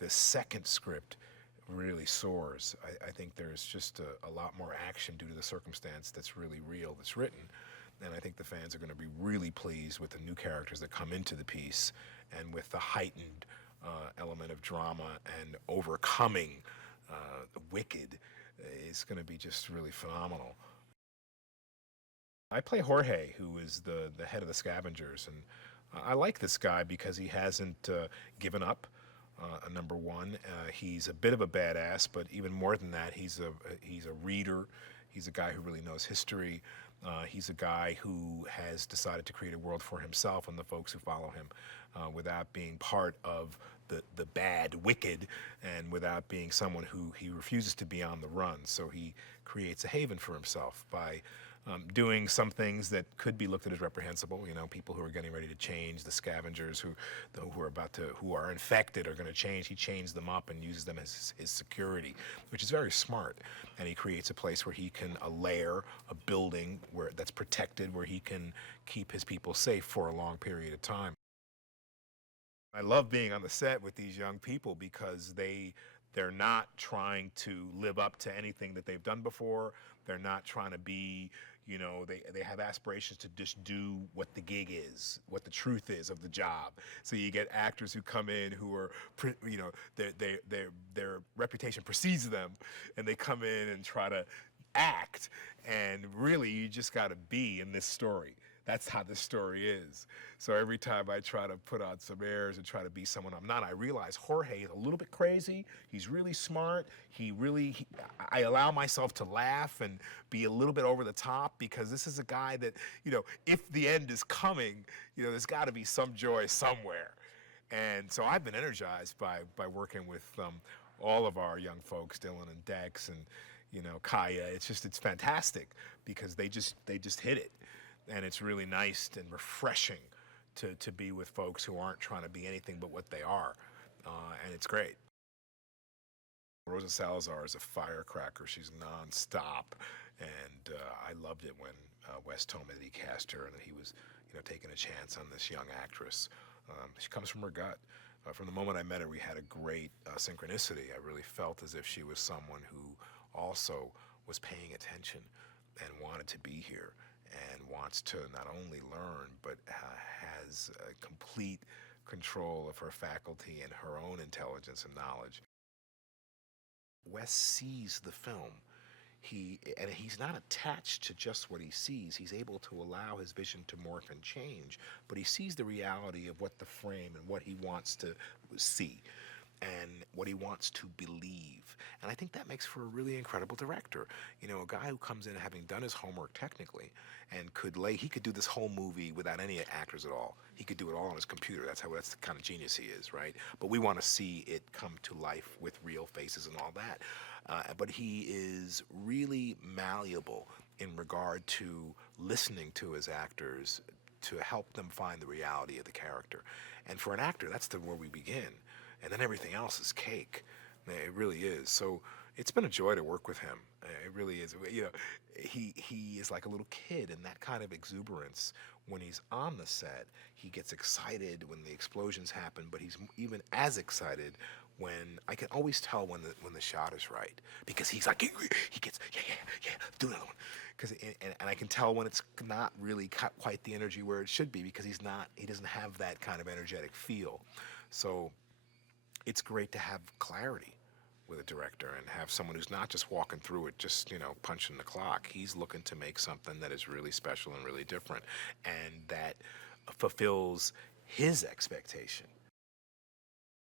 The second script really soars. I think there's just a lot more action due to the circumstance that's really real, that's written. And I think the fans are going to be really pleased with the new characters that come into the piece and with the heightened element of drama and overcoming the wicked is going to be just really phenomenal. I play Jorge, who is the head of the scavengers, and I like this guy because he hasn't given up. Number one, he's a bit of a badass, but even more than that, he's a reader. He's a guy who really knows history. He's a guy who has decided to create a world for himself and the folks who follow him, without being part of the bad wicked, and without being someone who he refuses to be on the run. So he creates a haven for himself by doing some things that could be looked at as reprehensible. You know, people who are getting ready to change, the scavengers who are infected are going to change. He chains them up and uses them as his security, which is very smart. And he creates a place where he can, a lair, a building that's protected, where he can keep his people safe for a long period of time. I love being on the set with these young people because they're not trying to live up to anything that they've done before. They're not trying to be, you know, they have aspirations to just do what the gig is, what the truth is of the job. So you get actors who come in who are, you know, their reputation precedes them, and they come in and try to act. And really, you just got to be in this story. That's how this story is. So every time I try to put on some airs and try to be someone I'm not, I realize Jorge is a little bit crazy. He's really smart. I allow myself to laugh and be a little bit over the top because this is a guy that, you know, if the end is coming, you know, there's got to be some joy somewhere. And so I've been energized by working with all of our young folks, Dylan and Dex and, you know, Kaya. It's fantastic because they just hit it. And it's really nice and refreshing to be with folks who aren't trying to be anything but what they are. And it's great. Rosa Salazar is a firecracker. She's nonstop. And I loved it when Wes told me that he cast her and that he was, you know, taking a chance on this young actress. She comes from her gut. From the moment I met her, we had a great synchronicity. I really felt as if she was someone who also was paying attention and wanted to be here, and wants to not only learn, but has complete control of her faculty and her own intelligence and knowledge. Wes sees the film. He's not attached to just what he sees. He's able to allow his vision to morph and change, but he sees the reality of what the frame and what he wants to see and what he wants to believe. And I think that makes for a really incredible director. You know, a guy who comes in having done his homework technically and he could do this whole movie without any actors at all. He could do it all on his computer. That's the kind of genius he is, right? But we want to see it come to life with real faces and all that. But he is really malleable in regard to listening to his actors to help them find the reality of the character. And for an actor, that's where we begin. And then everything else is cake. It really is. So it's been a joy to work with him. It really is. You know, he is like a little kid, and that kind of exuberance when he's on the set. He gets excited when the explosions happen, but he's even as excited when I can always tell when the shot is right, because he's like he gets yeah do another one, and I can tell when it's not really quite the energy where it should be, because he doesn't have that kind of energetic feel. So it's great to have clarity with a director and have someone who's not just walking through it, just, you know, punching the clock. He's looking to make something that is really special and really different, and that fulfills his expectation